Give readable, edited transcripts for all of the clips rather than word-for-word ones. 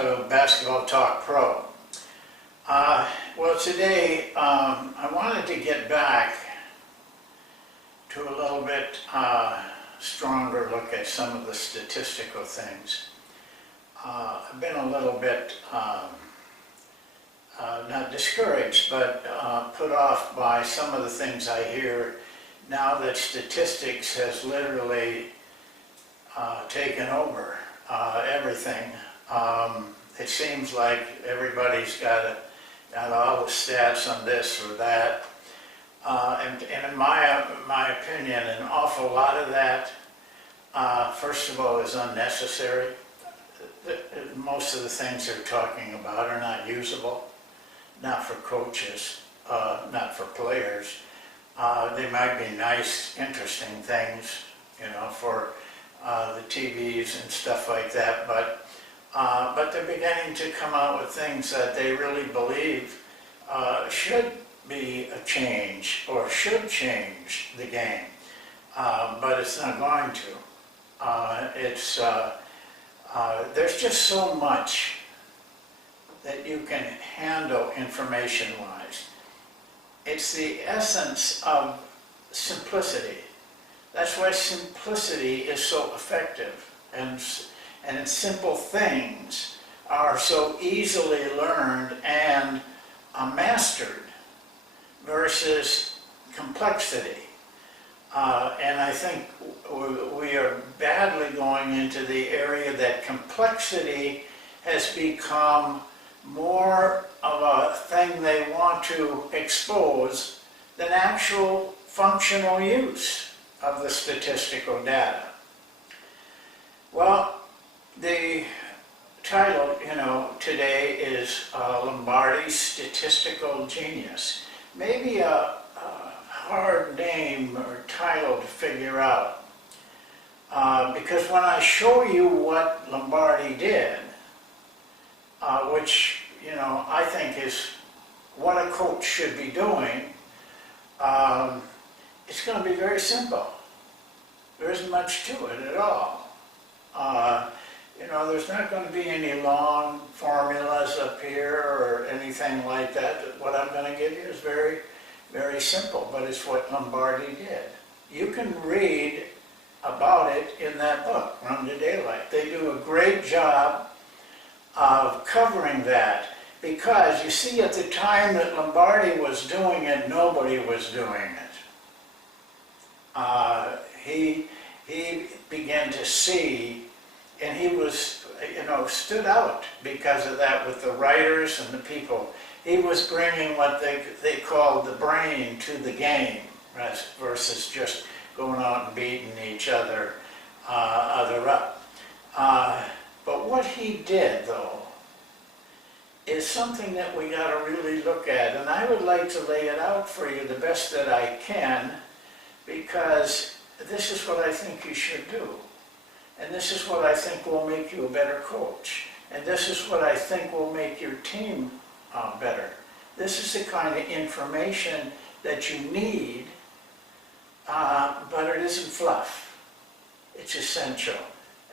to Basketball Talk Pro. Well, today I wanted to get back to a little bit stronger look at some of the statistical things. I've been a little bit not discouraged, but put off by some of the things I hear now that statistics has literally taken over everything. It seems like everybody's got all the stats on this or that. And in my opinion, an awful lot of that, first of all, is unnecessary. Most of the things they're talking about are not usable, not for coaches, not for players. They might be nice, interesting things, for the TVs and stuff like that, but they're beginning to come out with things that they really believe should be a change or should change the game, but it's not going to. There's just so much that you can handle information-wise. It's the essence of simplicity. That's why simplicity is so effective, and simple things are so easily learned and mastered versus complexity. And I think we are badly going into the area that complexity has become more of a thing they want to expose than actual functional use of the statistical data. Well, the title, today is Lombardi's Statistical Genius. Maybe a hard name or title to figure out, because when I show you what Lombardi did, which I think is what a coach should be doing, it's going to be very simple. There isn't much to it at all. There's not going to be any long formulas up here or anything like that. What I'm going to give you is very, very simple, but it's what Lombardi did. You can read about it in that book, Run to Daylight. They do a great job of covering that, because you see, at the time that Lombardi was doing it, nobody was doing it. He began to see, and he was, stood out because of that with the writers and the people. He was bringing what they called the brain to the game, versus just going out and beating each other up. But what he did, though, is something that we got to really look at, and I would like to lay it out for you the best that I can, because this is what I think you should do, and this is what I think will make you a better coach, and this is what I think will make your team better. This is the kind of information that you need, but it isn't fluff. It's essential,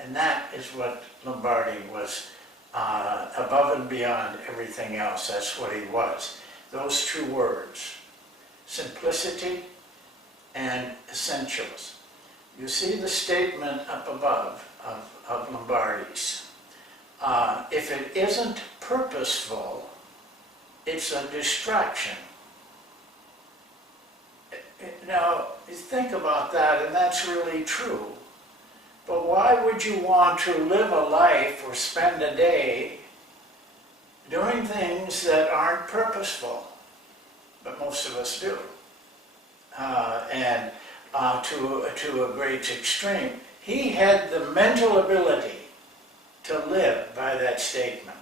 and that is what Lombardi was. Above and beyond everything else, that's what he was. Those two words, simplicity and essentials. You see the statement up above of Lombardi's. If it isn't purposeful, it's a distraction. Now, you think about that, and that's really true. But why would you want to live a life or spend a day doing things that aren't purposeful? But most of us do. And to a great extreme. He had the mental ability to live by that statement.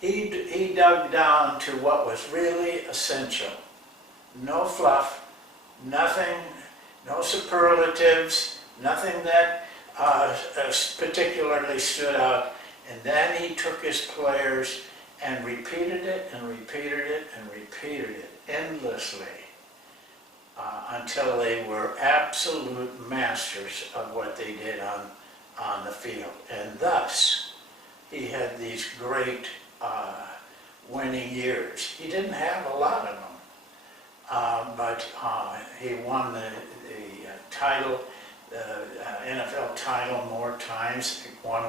He dug down to what was really essential. No fluff, nothing, no superlatives, nothing that particularly stood out, and then he took his players and repeated it and repeated it and repeated it endlessly until they were absolute masters of what they did on the field. And thus, he had these great winning years. He didn't have a lot of them, but he won the title, the NFL title more times. He won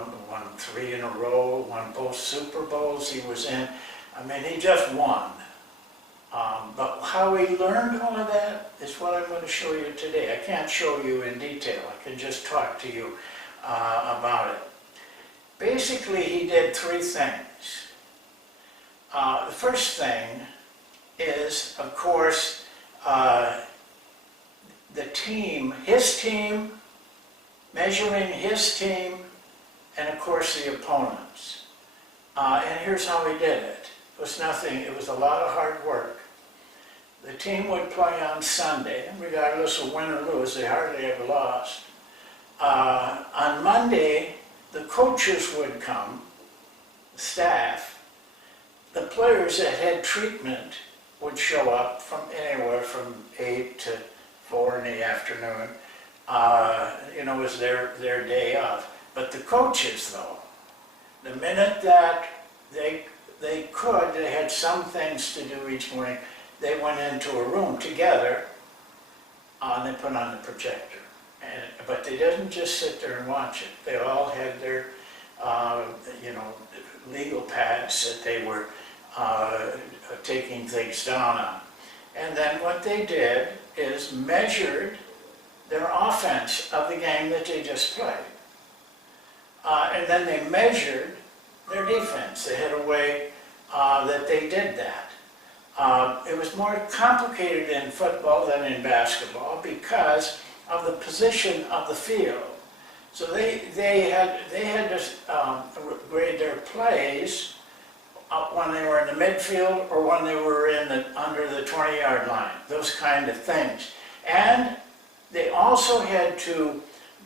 3 in a row, won both Super Bowls he was in. I mean, he just won. But how he learned all of that is what I'm going to show you today. I can't show you in detail. I can just talk to you about it. Basically, he did 3 things. The first thing is, of course, the team, his team, measuring his team, and of course the opponents. And here's how he did it. It was nothing, it was a lot of hard work. The team would play on Sunday, regardless of win or lose, they hardly ever lost. On Monday, the coaches would come, the staff. The players that had treatment would show up from anywhere from 8 to 4 in the afternoon. You know, it was their day off. But the coaches, though, the minute that they could, they had some things to do each morning, they went into a room together, and they put on the projector. But they didn't just sit there and watch it. They all had their, you know, legal pads that they were taking things down on. And then what they did is measured their offense of the game that they just played. And then they measured their defense. They had a way that they did that. It was more complicated in football than in basketball because of the position of the field. So they had to grade their plays when they were in the midfield or when they were under the 20-yard line, those kind of things. And they also had to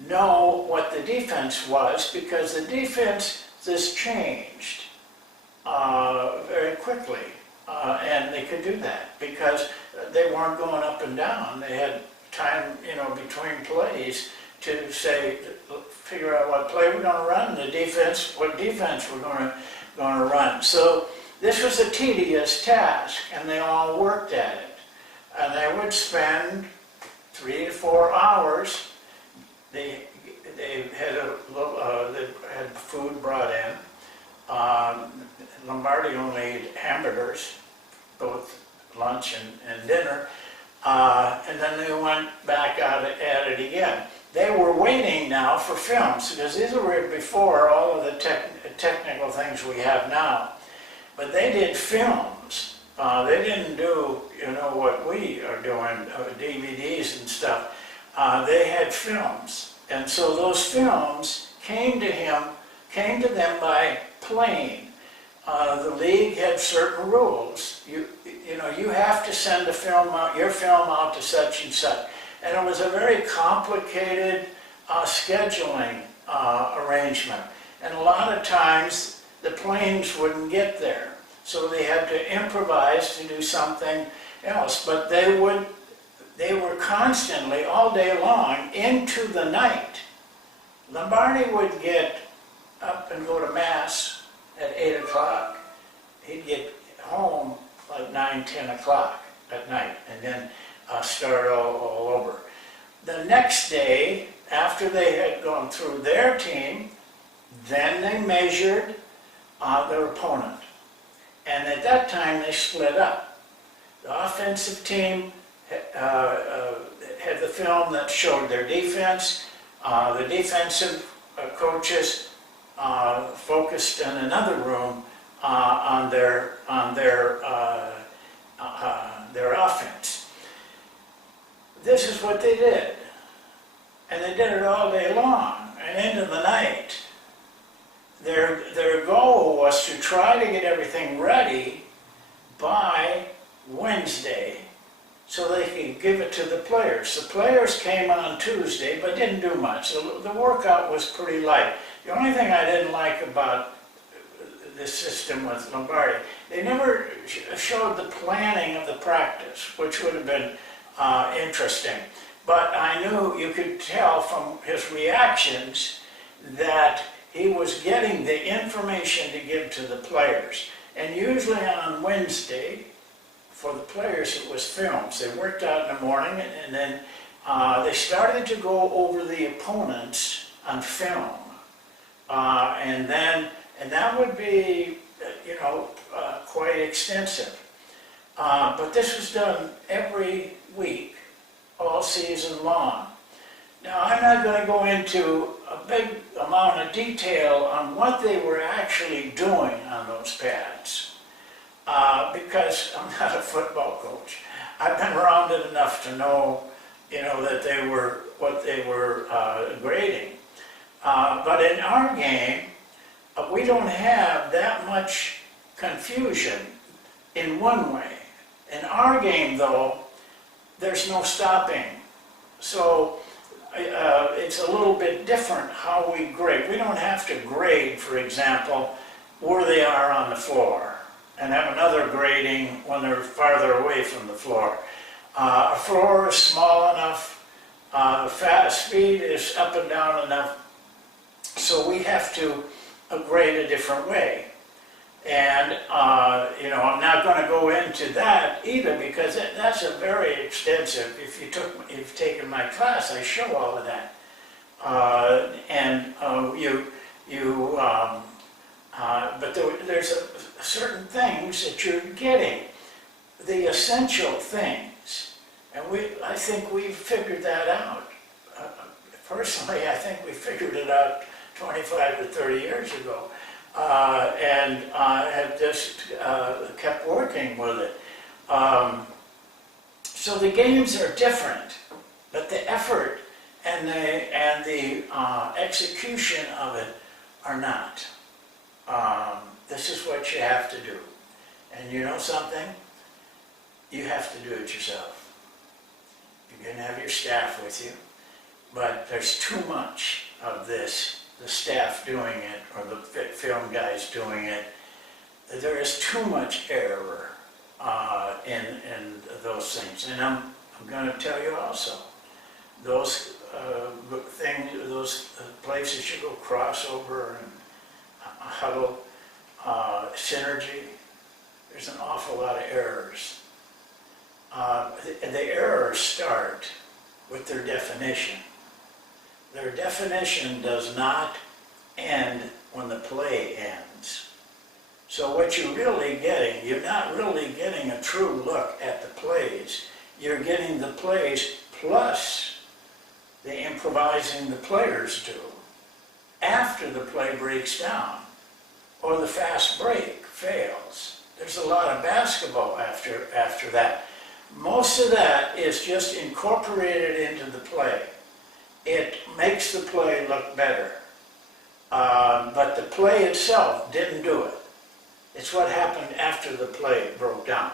know what the defense was because the defense just changed very quickly. And they could do that because they weren't going up and down. They had time, you know, between plays to say, figure out what play we're going to run, the defense, what defense we're going to run. So this was a tedious task, and they all worked at it. And they would spend 3 to 4 hours. They had they had food brought in. Lombardi only ate hamburgers, both lunch and dinner. And then they went back at it again. They were waiting now for films, because these were before all of the technical things we have now. But they did films. They didn't do, you know, what we are doing, DVDs and stuff. They had films. And so those films came to them by plane. The league had certain rules. You know, you have to send a film out, your film out to such and such. And it was a very complicated scheduling arrangement. And a lot of times the planes wouldn't get there. So they had to improvise to do something else. But they were constantly, all day long, into the night. Lombardi would get up and go to Mass at 8 o'clock. He'd get home like 9, 10 o'clock at night, and then start all over. The next day, after they had gone through their team, then they measured their opponent. And at that time, they split up. The offensive team had the film that showed their defense. The defensive coaches focused in another room on their offense. This is what they did, and they did it all day long and into the night. Their goal was to try to get everything ready by Wednesday so they could give it to the players. The players came on Tuesday but didn't do much. The workout was pretty light. The only thing I didn't like about this system with Lombardi, they never showed the planning of the practice, which would have been interesting. But I knew, you could tell from his reactions that he was getting the information to give to the players. And usually on Wednesday, for the players, it was films. They worked out in the morning, and then they started to go over the opponents on film. And that would be, quite extensive. But this was done every week, all season long. Now, I'm not going to go into a big amount of detail on what they were actually doing on those pads, because I'm not a football coach. I've been around it enough to know, that they were what they were grading. But in our game, we don't have that much confusion in one way. In our game, though, there's no stopping. So it's a little bit different how we grade. We don't have to grade, for example, where they are on the floor and have another grading when they're farther away from the floor. A floor is small enough, speed is up and down enough, so we have to grade a different way. And, I'm not going to go into that either, because that's a very extensive, if you've taken my class, I show all of that. But there's certain things that you're getting, the essential things. And I think we've figured that out. Personally, I think we figured it out 25 to 30 years ago. And have just kept working with it. So the games are different, but the effort and the execution of it are not. This is what you have to do. And you know something? You have to do it yourself. You can have your staff with you, but there's too much of this. The staff doing it, or the film guys doing it, there is too much error in those things. And I'm going to tell you also, those those places you go crossover and huddle, synergy, there's an awful lot of errors. The errors start with their definition. Their definition does not end when the play ends. So what you're really getting, you're not really getting a true look at the plays. You're getting the plays plus the improvising the players do after the play breaks down or the fast break fails. There's a lot of basketball after that. Most of that is just incorporated into the play. It makes the play look better. But the play itself didn't do it. It's what happened after the play broke down.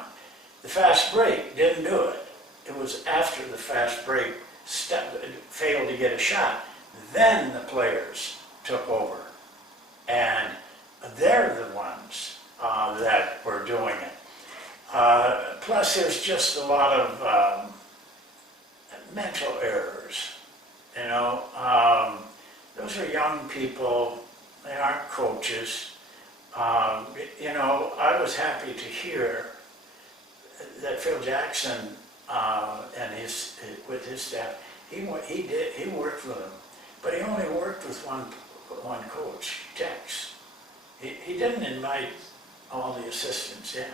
The fast break didn't do it. It was after the fast break failed to get a shot. Then the players took over. And they're the ones that were doing it. Plus there's just a lot of mental errors. Those are young people, they aren't coaches. I was happy to hear that Phil Jackson and with his staff, he worked with them, but he only worked with one coach, Tex. He didn't invite all the assistants in.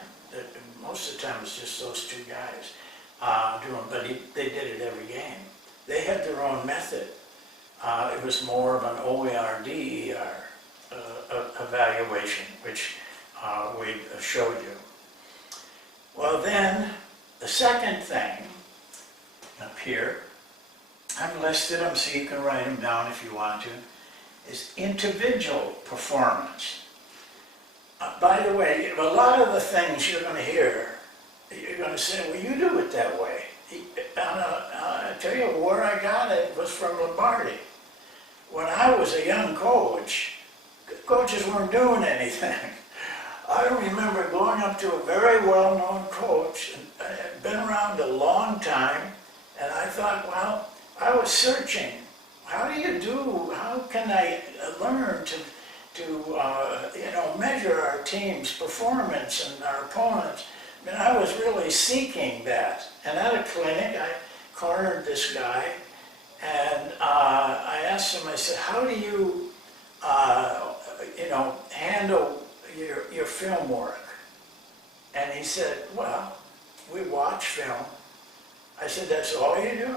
Most of the time it was just those two guys doing, but they did it every game. They had their own method. It was more of an OER-DER evaluation, which we showed you. Well then, the second thing up here, I've listed them so you can write them down if you want to, is individual performance. By the way, a lot of the things you're going to hear, you're going to say, well, you do it that way. I tell you where I got it was from Lombardi. When I was a young coach, coaches weren't doing anything. I remember going up to a very well-known coach, and I had been around a long time, and I thought, well, I was searching. How can I learn measure our team's performance and our opponents. I mean, I was really seeking that. And at a clinic, I cornered this guy, and I asked him, I said, how do you, handle your film work? And he said, well, we watch film. I said, that's all you do?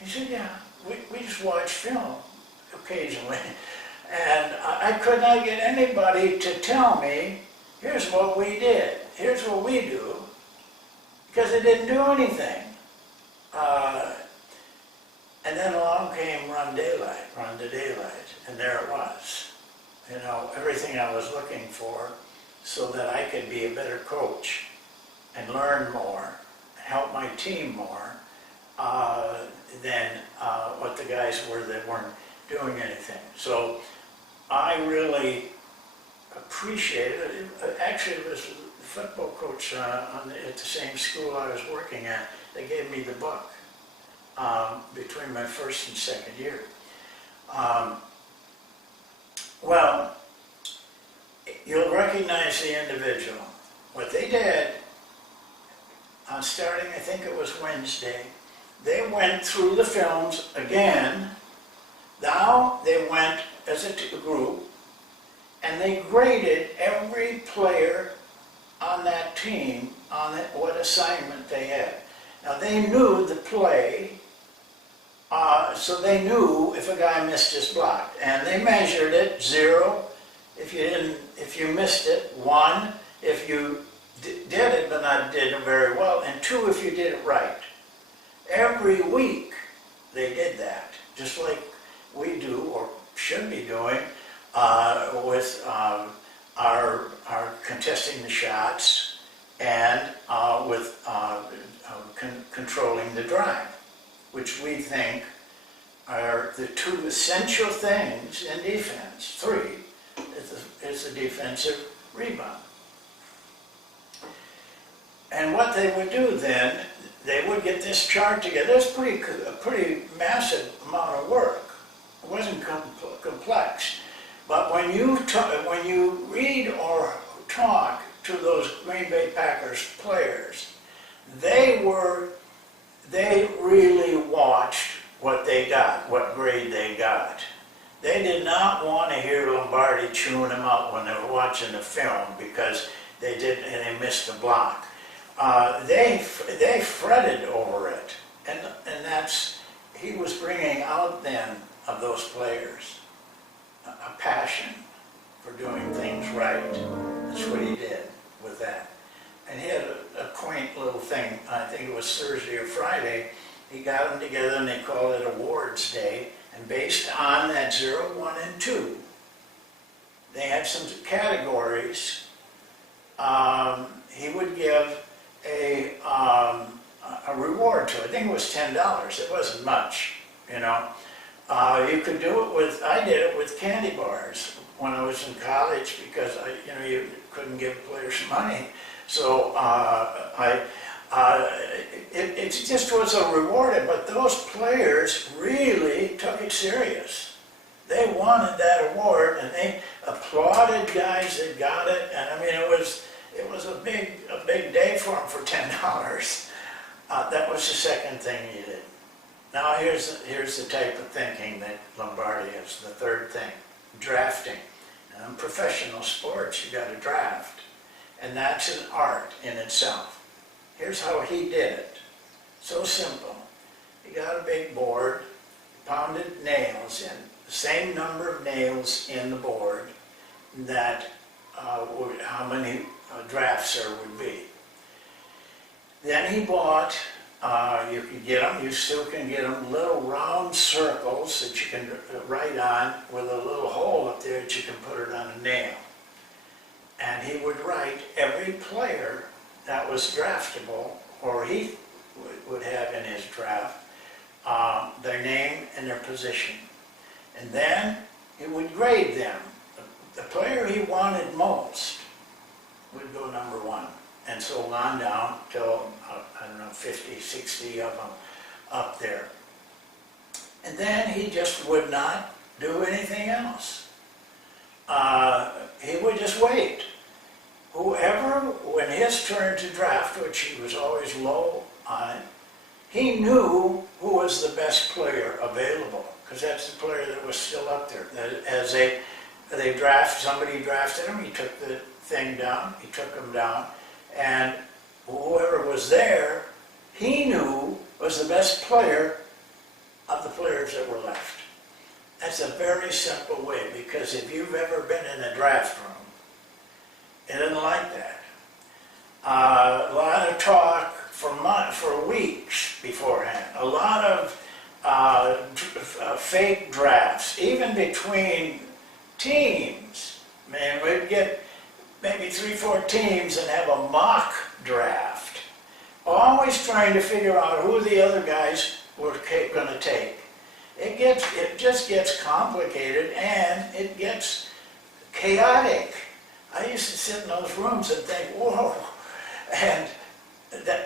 He said, yeah, we just watch film occasionally. And I could not get anybody to tell me, here's what we did, here's what we do, because they didn't do anything. And then along came Run to Daylight, and there it was. Everything I was looking for so that I could be a better coach and learn more, help my team more than what the guys were that weren't doing anything. So I really appreciated it. Actually, it was the football coach at the same school I was working at. They gave me the book between my first and second year. Well, you'll recognize the individual. What they did, starting, I think it was Wednesday, they went through the films again. Now they went as a group, and they graded every player on that team on what assignment they had. Now they knew the play, so they knew if a guy missed his block, and they measured it 0 if you missed it, 1 if you did it but not did it very well, and 2 if you did it right. Every week they did that, just like we do or should be doing with our contesting the shots and with controlling the drive, which we think are the 2 essential things in defense. 3 is the defensive rebound. And what they would do then, they would get this chart together. It's a pretty massive amount of work. It wasn't complex. But when you read or talk to those Green Bay Packers players, they really watched what they got, what grade they got. They did not want to hear Lombardi chewing them out when they were watching the film because they missed a block. They fretted over it, and he was bringing out then of those players a passion for doing things right. That's what he did with that. And he had a quaint little thing, I think it was Thursday or Friday, he got them together and they called it Awards Day, and based on that 0, 1, and 2, they had some categories. He would give a reward to it. I think it was $10. It wasn't much, You could do it with, I did it with candy bars when I was in college because you couldn't give players money. So it just was a reward, but those players really took it serious. They wanted that award, and they applauded guys that got it. And I mean, it was a big day for them for $10. That was the second thing he did. Now here's the type of thinking that Lombardi is. The third thing, drafting. And in professional sports, you got to draft, and that's an art in itself. Here's how he did it. So simple. He got a big board, pounded nails in, the same number of nails in the board that how many drafts there would be. Then he bought, you can get them, you still can get them, little round circles that you can write on with a little hole up there that you can put it on a nail. And he would write every player that was draftable, or he would have in his draft, their name and their position. And then he would grade them. The player he wanted most would go number 1. And so on down till, 50, 60 of them up there. And then he just would not do anything else. he would just wait. Whoever, when his turn to draft, which he was always low on it, he knew who was the best player available, because that's the player that was still up there. As they somebody drafted him, he took the thing down, he took him down, and whoever was there, he knew was the best player of the players that were left. That's a very simple way, because if you've ever been in a draft room, it isn't like that. A lot of talk for weeks beforehand. A lot of fake drafts, even between teams. Man, we'd get maybe 3-4 teams and have a mock draft. Always trying to figure out who the other guys were going to take. It just gets complicated and it gets chaotic. I used to sit in those rooms and think, whoa,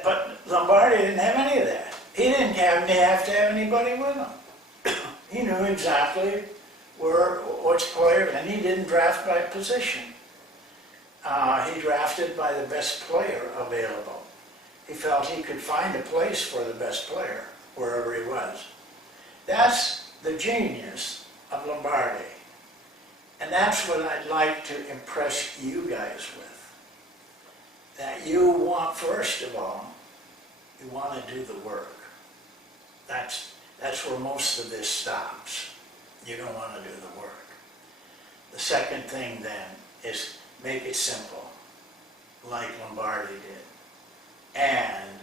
but Lombardi didn't have any of that. He didn't have to have anybody with him. He knew exactly which player, and he didn't draft by position. He drafted by the best player available. He felt he could find a place for the best player wherever he was. That's the genius of Lombardi. And that's what I'd like to impress you guys with. That you want, first of all, you want to do the work. That's where most of this stops. You don't want to do the work. The second thing then is make it simple, like Lombardi did. And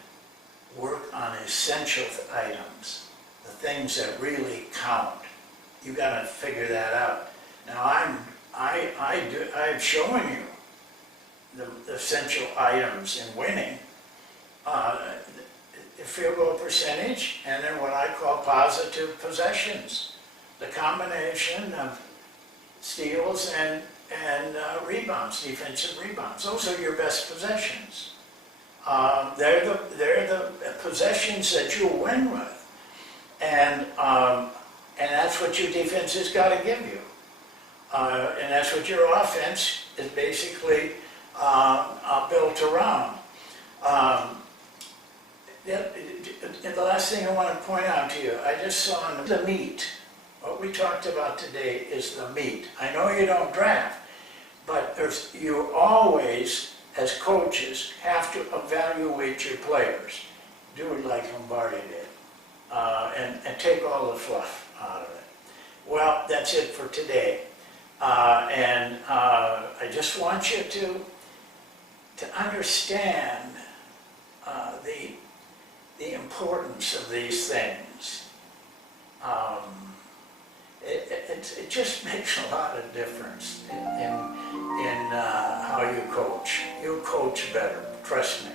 work on essential items, the things that really count. You got to figure that out. Now I'm showing you the essential items in winning. The field goal percentage, and then what I call positive possessions. The combination of steals and rebounds, defensive rebounds. Those are your best possessions. They're the possessions that you'll win with, and that's what your defense has got to give you, and that's what your offense is basically built around. And the last thing I want to point out to you, I just saw the meat. What we talked about today is the meat. I know you don't draft, but you always, as coaches, have to evaluate your players. Do it like Lombardi did, and take all the fluff out of it. Well, that's it for today. I just want you to understand the importance of these things. It just makes a lot of difference in how you coach. You'll coach better, trust me.